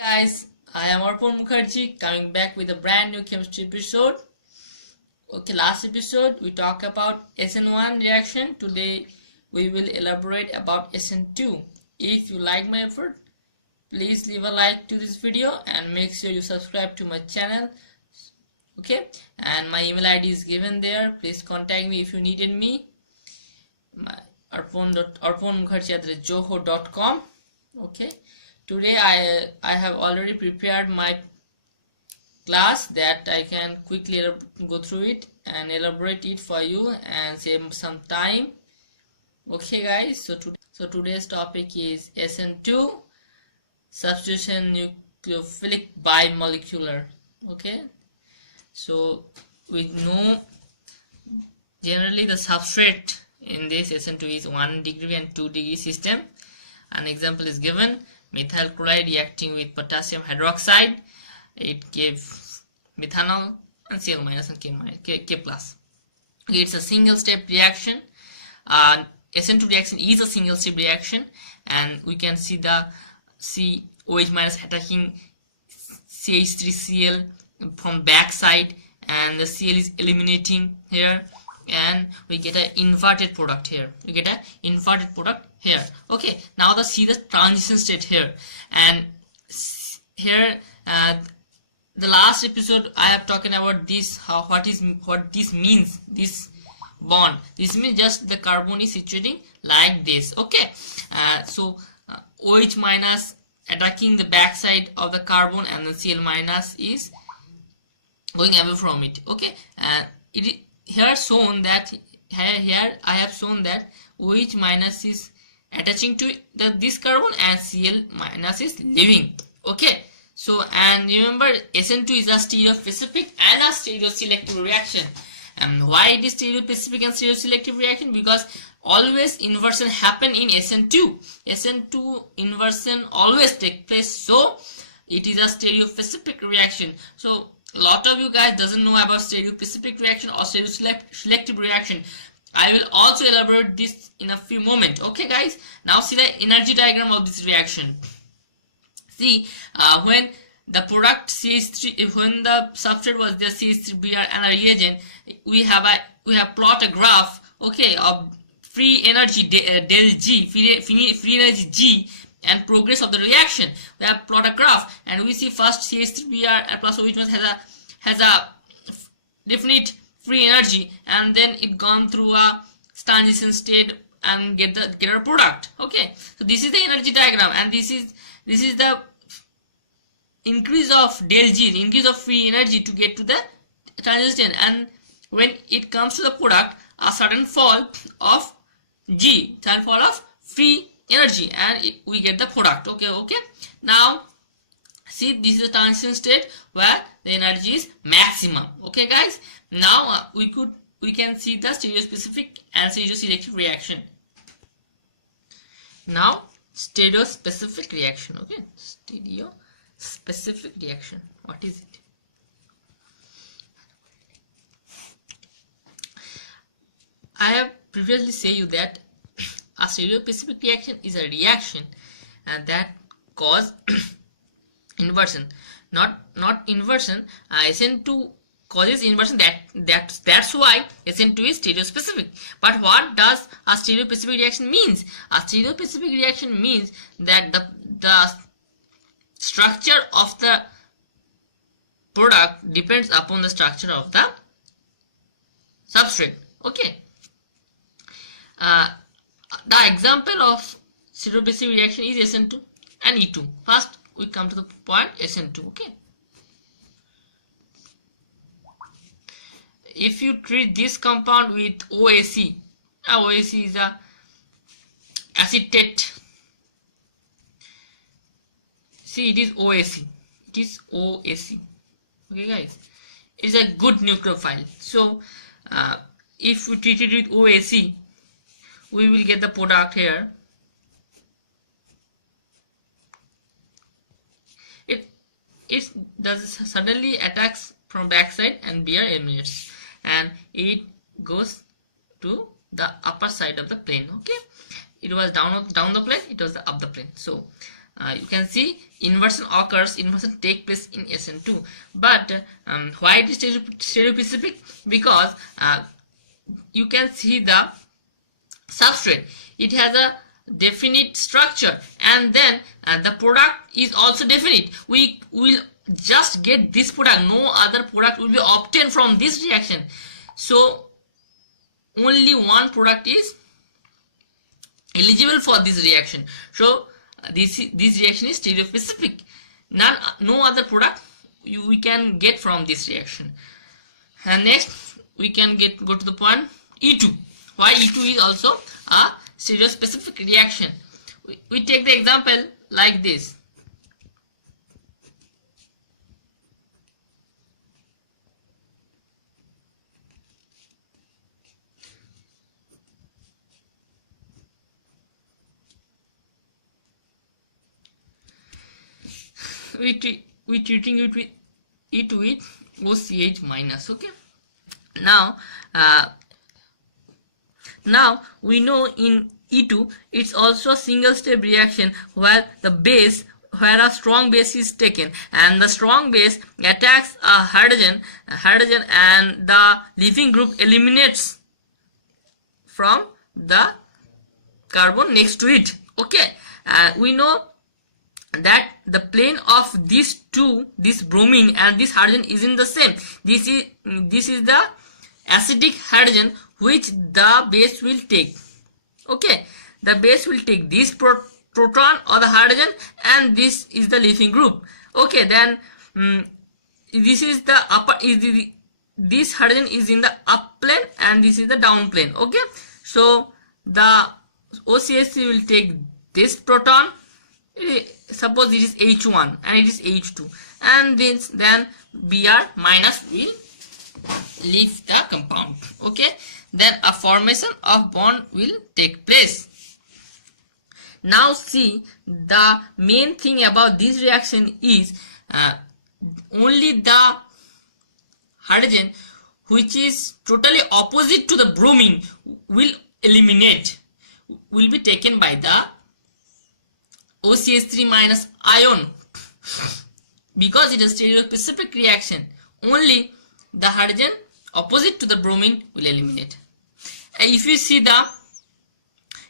Guys, I am Arpan Mukherjee coming back with a brand new chemistry episode. Okay, last episode we talked about SN1 reaction. Today we will elaborate about SN2. If you like my effort, please leave a like to this video and make sure you subscribe to my channel. Okay, and my email ID is given there. Please contact me if you needed me. My arponmukherjee@joho.com. Okay, today I have already prepared my class that I can quickly go through it and elaborate it for you and save some time. Okay guys, so today's topic is SN2 substitution nucleophilic bimolecular. Okay, so we know generally the substrate in this SN2 is 1 degree and 2 degree system. An example is given: methyl chloride reacting with potassium hydroxide, it gives methanol and Cl minus and K plus. It's a single step reaction. SN2 reaction is a single step reaction, and we can see the COH minus attacking CH3Cl from back side, and the Cl is eliminating here, and we get an inverted product here. Okay, now see the transition state here, and here the last episode I have talking about this, what this means, this bond. This means just the carbon is situating like this. Okay, OH minus attacking the back side of the carbon, and the Cl minus is going away from it. Okay, it here shown that here I have shown that OH minus is attaching to this carbon and Cl minus is leaving. Okay, so and remember SN2 is a stereospecific and a stereoselective reaction. And why it is stereospecific and stereoselective reaction? Because always inversion happen in SN2. SN2 inversion always take place, so it is a stereospecific reaction. So a lot of you guys doesn't know about stereospecific reaction or stereoselective reaction. I will also elaborate this in a few moments. Okay guys, now see the energy diagram of this reaction. See, when the product CH3, when the substrate was the CH3Br and a reagent, we have plot a graph, okay, of free energy del G, free energy G, and progress of the reaction. We have plot a graph, and we see first CH3Br plus OH has a definite free energy, and then it gone through a transition state and get a product. Okay, so this is the energy diagram, and this is the increase of del G, the increase of free energy to get to the transition, and when it comes to the product, a sudden fall of G, sudden fall of free energy, and we get the product. Okay, now see, this is the transition state where the energy is maximum. Okay guys, now we can see the stereospecific and stereoselective reaction. Now stereospecific reaction. Okay, stereospecific reaction, what is it? I have previously said you that a stereospecific reaction is a reaction and that cause inversion, not inversion. SN2 causes inversion, that's why SN2 is stereospecific. But what does a stereospecific reaction means? A stereospecific reaction means that the structure of the product depends upon the structure of the substrate. Okay, the example of stereospecific reaction is SN2 and E2. First we come to the point SN2. Okay, if you treat this compound with OAC, OAC is a acetate. See, it is OAC. Okay guys, it's a good nucleophile. So if we treat it with OAC, we will get the product here. It does suddenly attacks from backside and Br eliminates, and it goes to the upper side of the plane. Okay, it was down the plane, it was up the plane. So you can see inversion occurs, inversion take place in SN2. But why it is stereospecific? Because you can see the substrate, it has a definite structure, and then the product is also definite. We will just get this product, no other product will be obtained from this reaction. So only one product is eligible for this reaction. So this reaction is stereospecific. No other product we can get from this reaction. And next we can go to the point E2. Why E2 is also a stereospecific reaction? We take the example like this. We treating it with E2 with OCH minus. Okay. Now we know in E2 it's also a single step reaction where a strong base is taken, and the strong base attacks a hydrogen and the leaving group eliminates from the carbon next to it. Okay. We know that the plane of these two, this bromine and this hydrogen, is in the same. This is the acidic hydrogen which the base will take. Okay, the base will take this proton or the hydrogen, and this is the leaving group. Okay, then this is the upper, this hydrogen is in the up plane and this is the down plane. Okay, so the OCH will take this proton, suppose it is H1 and it is H2, and then Br minus will leave the compound. Okay, then a formation of bond will take place. Now see, the main thing about this reaction is only the hydrogen which is totally opposite to the bromine will be taken by the OCH3 minus ion, because it is stereospecific reaction. Only the hydrogen opposite to the bromine will eliminate. And if you see the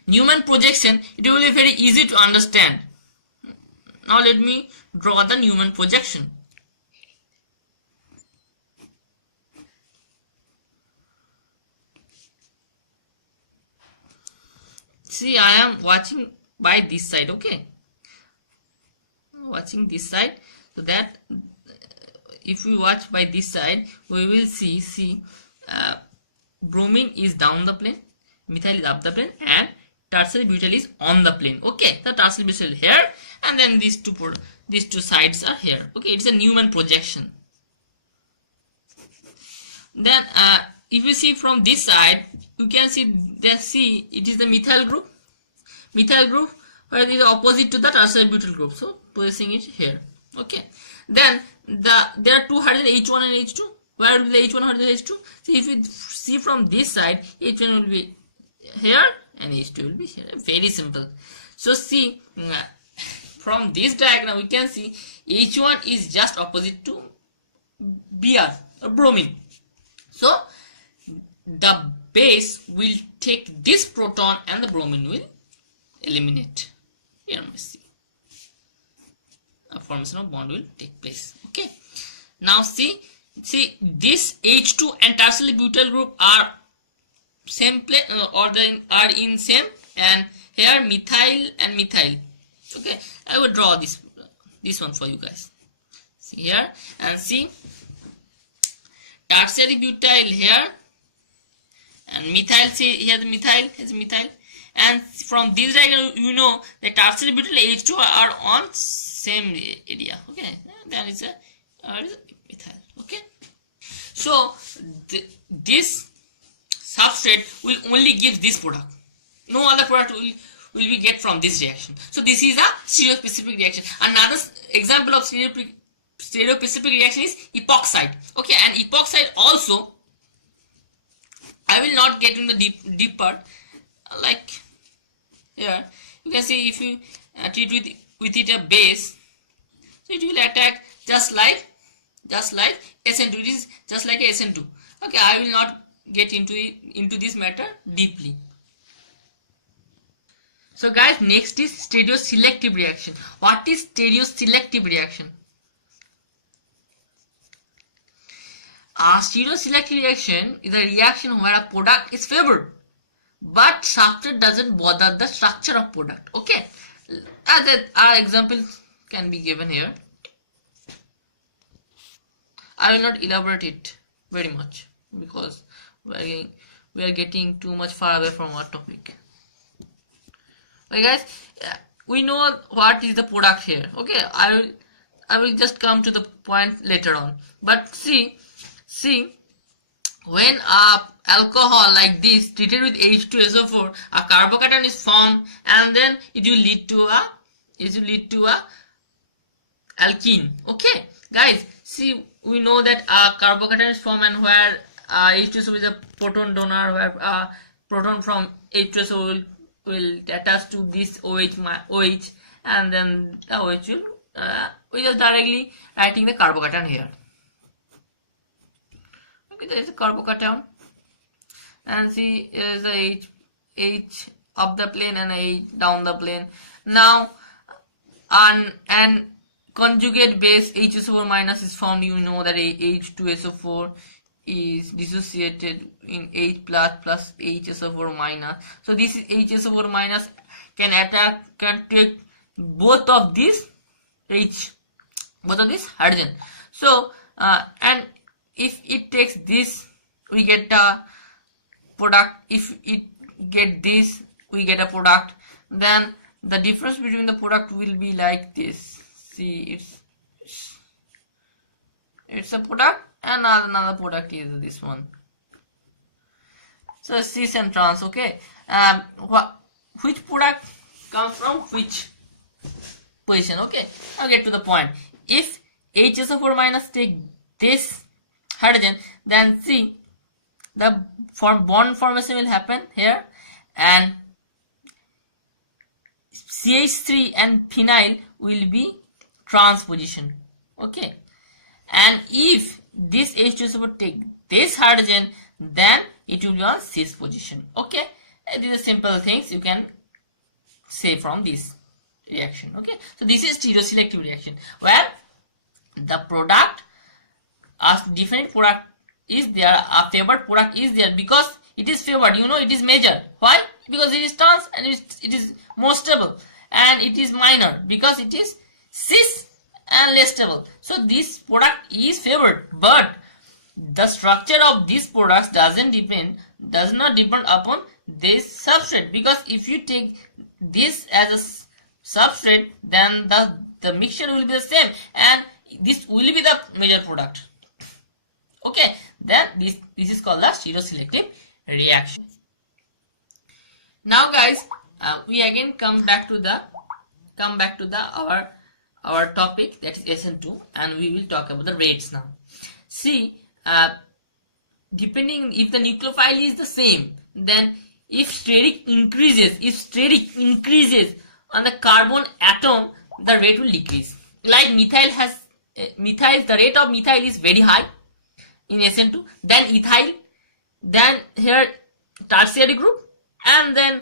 Newman projection, it will be very easy to understand. Now let me draw the Newman projection. See, I am watching by this side. Okay, watching this side, so that if we watch by this side, we will see bromine is down the plane, methyl is up the plane, and tertiary butyl is on the plane. Okay, the tertiary butyl here, and then these two sides are here. Okay, it's a Newman projection. Then if you see from this side, you can see it is the methyl group where it is opposite to the tertiary butyl group, so placing it here. Okay, then there are two hydrogen, H1 and H2. Where will be the H1 hydrogen, H2? See, if you see from this side, H1 will be here and H2 will be here. Very simple. So see, from this diagram we can see H1 is just opposite to Br or bromine. So the base will take this proton and the bromine will eliminate. Here we see a formation of bond will take place. Okay, now see this H2 and tertiary butyl group are same plane are in same, and here methyl and methyl. Okay, I will draw this one for you guys. See here, and see tertiary butyl here, and methyl. See here the methyl is methyl, and from this diagram you know the tertiary butyl H2 are on same area. Okay, then it's a methyl. Okay, so this substrate will only give this product. No other product will we get from this reaction. So this is a stereospecific reaction. Another example of stereospecific reaction is epoxide. Okay, and epoxide also, I will not get in the deep part. Like here, you can see if you treat with with it a base, so it will attack just like SN2. It is just like a SN2. Okay, I will not get into this matter deeply. So guys, next is stereoselective reaction. What is stereoselective reaction? A stereoselective reaction is a reaction where a product is favored, but structure doesn't bother the structure of product. Okay, our example can be given here. I will not elaborate it very much because we are getting too much far away from our topic. Okay guys, we know what is the product here. Okay, I will just come to the point later on. But see, when a alcohol like this treated with H2SO4, a carbocation is formed, and then it will lead to a alkene. Okay guys, see, we know that a carbocation is formed, and where H2SO is a proton donor, where a proton from H2SO will attach to this OH, and then the OH will we just directly writing the carbocation here. Okay, there is a carbocation, and see, there is a H up the plane and H down the plane. Now an conjugate base H2SO4 minus is formed. You know that H2SO4 is dissociated in H plus HSO4 minus. So this is HSO4 minus can take both of these hydrogen. So and if it takes this, we get a product. If it get this, we get a product. Then the difference between the product will be like this. See, it's a product, and another product is this one. So cis and trans. Okay, which product comes from which position? Okay, I'll get to the point. If HSO4 minus take this hydrogen, then see, the bond formation will happen here, and CH3 and phenyl will be trans position. Okay, and if this H2SO4 take this hydrogen, then it will be on cis position. Okay, and these are simple things you can say from this reaction. Okay, so this is stereoselective reaction, where the product, a different product is there, a favored product is there because it is favored. You know, it is major. Why? Because it is trans, and it is more stable, and it is minor because it is cis and less stable. So this product is favored, but the structure of these products does not depend upon this substrate, because if you take this as a substrate, then the mixture will be the same, and this will be the major product. Okay, then this is called the stereoselective reaction. Now guys, we again come back to our topic, that is SN2, and we will talk about the rates now. See, depending if the nucleophile is the same, then if steric increases on the carbon atom, the rate will decrease. Like methyl the rate of methyl is very high in SN2, then ethyl, then here tertiary group, and then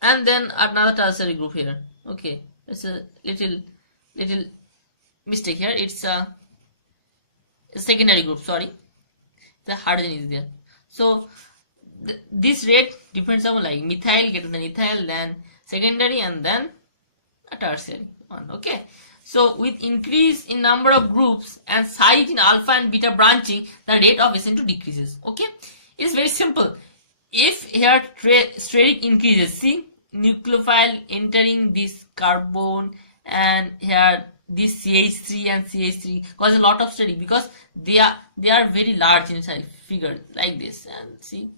another tertiary group here. Okay, it's a little mistake here. It's a secondary group. Sorry, the hydrogen is there. So this rate depends on, like, methyl greater than ethyl, then secondary, and then a tertiary one. Okay, so with increase in number of groups and size in alpha and beta branching, the rate of SN2 decreases. Okay, it's very simple. If here steric increases, see, nucleophile entering this carbon, and here this CH3 and CH3 cause a lot of steric because they are very large inside, figure like this, and see,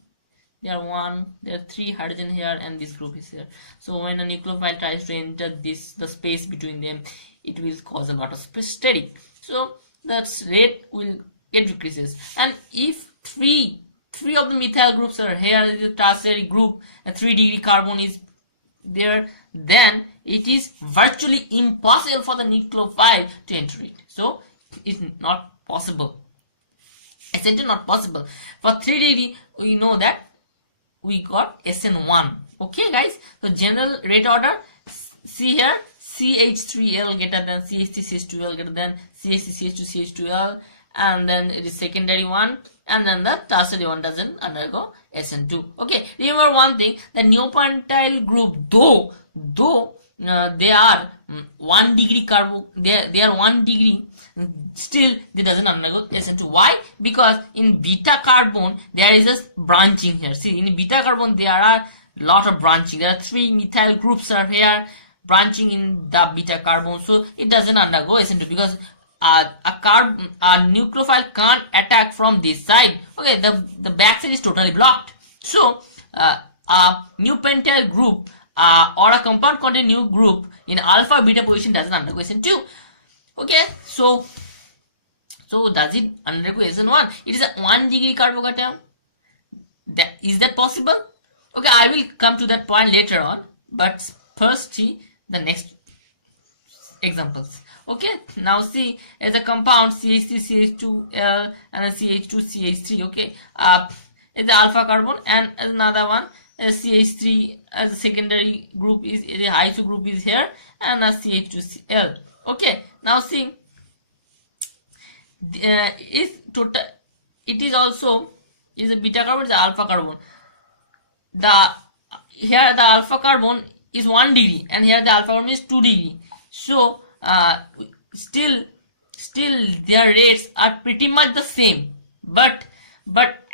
there are 3 hydrogen here, and this group is here. So when a nucleophile tries to enter the space between them, it will cause a lot of steric. So that rate will get decreases. And if three of the methyl groups are here, the tertiary group, a 3 degree carbon is there, then it is virtually impossible for the nucleophile to enter it. So it's not possible. SN2 not possible. For 3 degree, we know that we got SN1. Okay, guys. So general rate order. See here, CH3L greater than CH3CH2L greater than CH3CH2CH2L, and then it is secondary one, and then the tertiary one doesn't undergo SN2. Okay, remember one thing: the neopentyl group, though they are 1 degree carbo, they are 1 degree, still they doesn't undergo SN2. Why? Because in beta carbon there is a branching here. See, in beta carbon there are lot of branching. There are 3 methyl groups are here branching in the beta carbon, so it doesn't undergo SN2 because a nucleophile can't attack from this side. Okay, the back side is totally blocked. So a new pentyl group or a compound containing new group in alpha beta position doesn't undergo SN2. Okay, so does it undergo SN1? It is a 1 degree carbocation. Is that possible? Okay, I will come to that point later on, but first see the next examples. Okay, now see, as a compound CH3CH2L and a CH2CH3. Okay, is the alpha carbon, and another one CH3 as a secondary group is the iso group is here, and a CH2Cl. Okay, now see, is total, it is also is a beta carbon, is a alpha carbon. Here the alpha carbon is 1 degree and here the alpha carbon is 2 degree. So still their rates are pretty much the same, but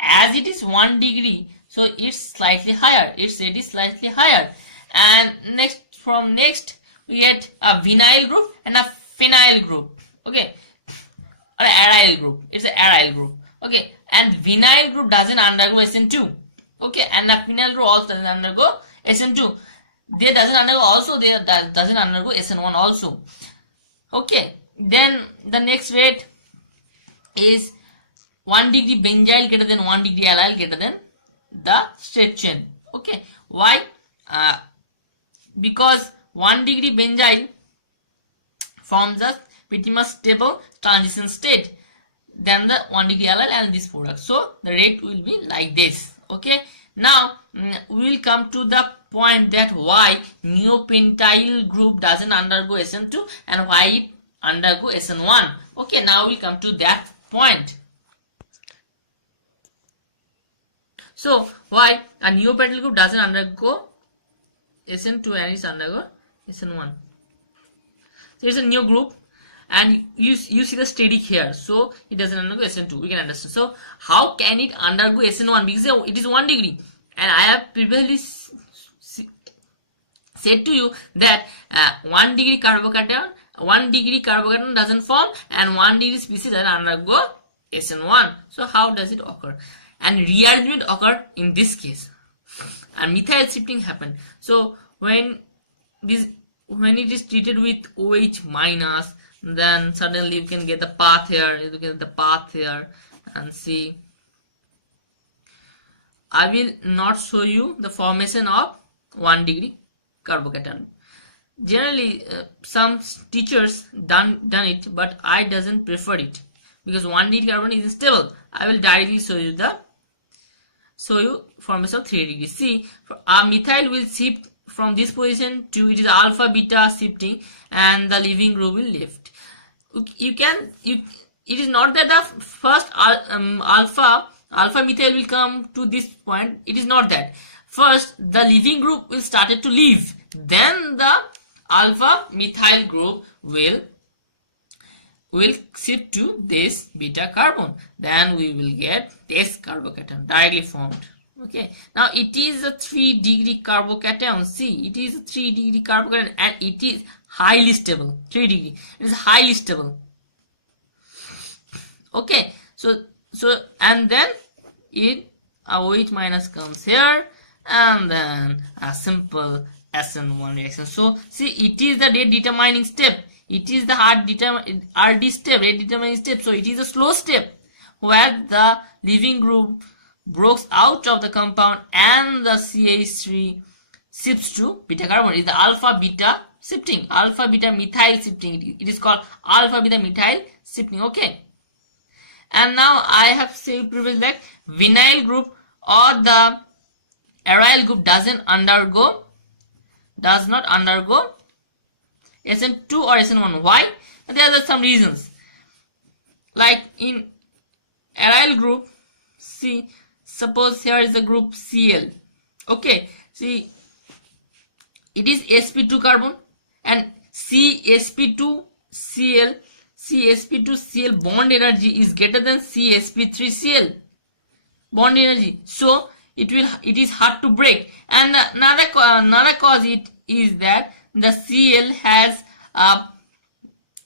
as it is 1 degree, so it's slightly higher, its rate is slightly higher. And next we get a vinyl group and a phenyl group. Okay, or aryl group, it's an aryl group. Okay, and vinyl group doesn't undergo SN2. Okay, and the phenyl group also doesn't undergo SN2. They doesn't undergo SN1 also. Okay, then the next rate is 1 degree benzyl greater than 1 degree allyl greater than the straight chain. Okay, why? Because 1 degree benzyl forms a pretty much stable transition state than the 1 degree allyl and this product. So the rate will be like this. Okay, now we will come to the point that why neopentyl group doesn't undergo SN2 and why it undergo SN1. Okay, now we come to that point. So why a neopentyl group doesn't undergo SN2 and it's undergo SN1. So it's a new group and you see the static here, so it doesn't undergo SN2. We can understand. So how can it undergo SN1? Because it is 1 degree, and I have previously said to you that 1 degree carbocation doesn't form and 1 degree species doesn't undergo SN1. So how does it occur? And rearrangement occur in this case, and methyl shifting happened. So when it is treated with OH minus, then suddenly you can get the path here. You get the path here, and see, I will not show you the formation of 1 degree carbocation. Generally, some teachers done it, but I doesn't prefer it because 1 degree carbon is stable. I will directly show you formation of 3 degrees. See, a methyl will shift from this position to, it is alpha beta shifting, and the leaving group will lift. It is not that the first alpha methyl will come to this point. It is not that. First the leaving group will started to leave, then the alpha methyl group will shift to this beta carbon, then we will get this carbocation directly formed. Okay, now it is a 3 degree carbocation. See, it is a 3 degree carbocation and it is highly stable. 3 degree, it is highly stable. Okay, so and then it OH minus comes here, and then a simple SN1 reaction. So see, it is the rate determining step. It is the RD step, rate determining step. So it is a slow step where the leaving group breaks out of the compound and the CH3 shifts to beta carbon. It is the alpha beta shifting, alpha beta methyl shifting. It is called alpha beta methyl shifting. Okay. And now I have said previously that vinyl group or the aryl group does not undergo SN2 or SN1. Why? There are some reasons. Like in aryl group, see, suppose here is the group Cl. Okay, see, it is sp2 carbon and CsP2Cl bond energy is greater than CsP3Cl bond energy. So it is hard to break. And another cause it is that the Cl has a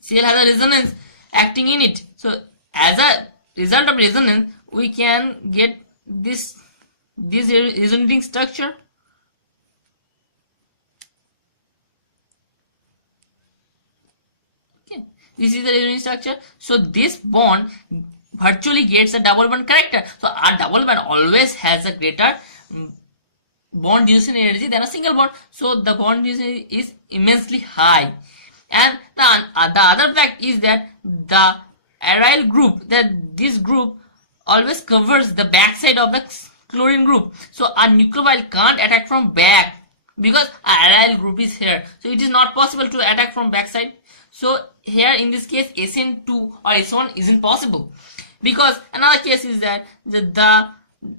resonance acting in it. So as a result of resonance, we can get this resonating structure. Okay, this is the resonating structure. So this bond virtually gets a double bond character. So a double bond always has a greater bond duration energy than a single bond. So the bond duration is immensely high. And the other fact is that the aryl group, that this group always covers the backside of the chlorine group. So a nucleophile can't attack from back because a aryl group is here. So it is not possible to attack from backside. So here in this case SN2 or S1 isn't possible. Because another case is that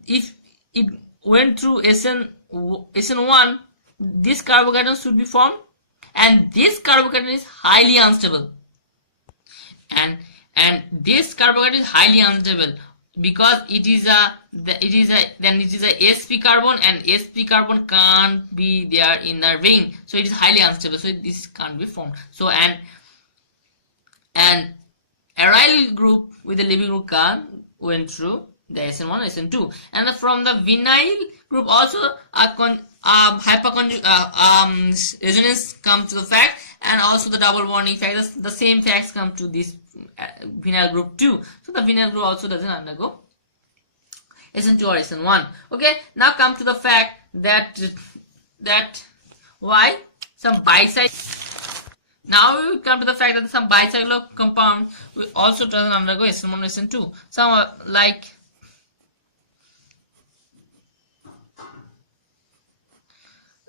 if it went through SN1, this carbocation should be formed, and this carbocation is highly unstable. And this carbocation is highly unstable because it is a sp carbon, and sp carbon can't be there in the ring. So it is highly unstable. So this can't be formed. So and aryl group with the leaving group went through the SN1, SN2, and from the vinyl group also resonance comes to the fact, and also the double bonding fact. The same facts come to this vinyl group too. So the vinyl group also doesn't undergo SN2 or SN1. Okay, now come to the fact that why some bicycle. Now we will come to the fact that some bicyclic compound also doesn't undergo SN1 or SN2. Some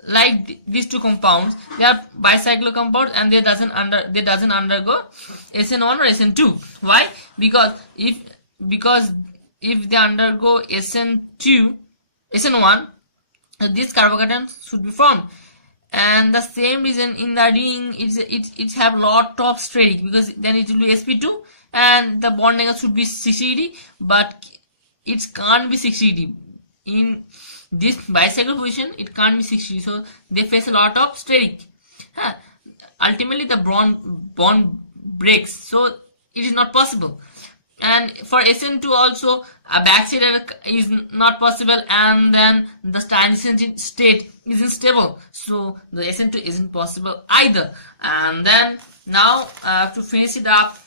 like these two compounds, they are bicyclic compounds and they doesn't undergo SN1 or SN2. Why? Because if they undergo SN1, this carbocation should be formed. And the same reason in the ring, it have lot of steric, because then it will be sp2 and the bond angle should be 60 degree, but it can't be 60 degree. In this bicycle position, it can't be 60 degree, so they face a lot of steric. Ultimately the bond breaks, so it is not possible. And for SN2 also, a backside is not possible, and then the transition state isn't stable, so the SN2 isn't possible either. And then now to finish it up,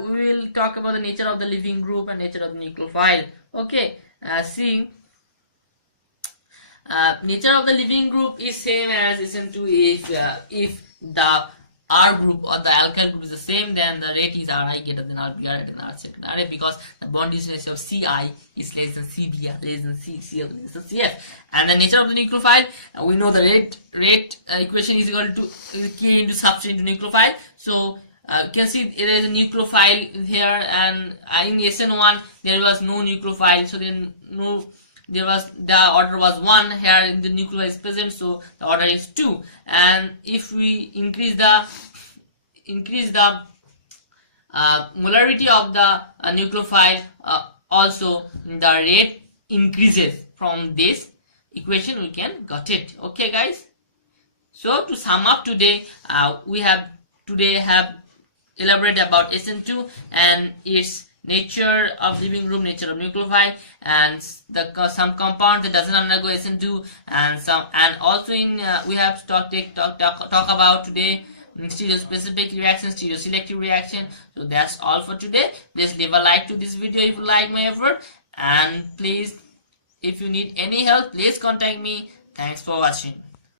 we will talk about the nature of the leaving group and nature of the nucleophile. Okay, seeing nature of the leaving group is same as SN2. If the R group or the alkyl group is the same, then the rate is Ri greater than Rbr greater than R second Ra, because the bond density of Ci is less than Cbr, less than Cl, less than Cf. And the nature of the nucleophile, we know the rate equation is equal to K into substrate into nucleophile. So you can see there is a nucleophile here, and in SN1 there was no nucleophile, so then the order was 1. Here in the nucleophile is present, so the order is 2. And if we increase the molarity of the nucleophile, also the rate increases. From this equation we can got it. Okay guys, so to sum up today, we have elaborated about SN2 and its nature of leaving group, nature of nucleophile, and some compound that doesn't undergo SN2, and also we have talk about today stereo-specific reaction, stereo-selective reaction. So that's all for today. Please leave a like to this video if you like my effort, and please If you need any help, please contact me. Thanks for watching.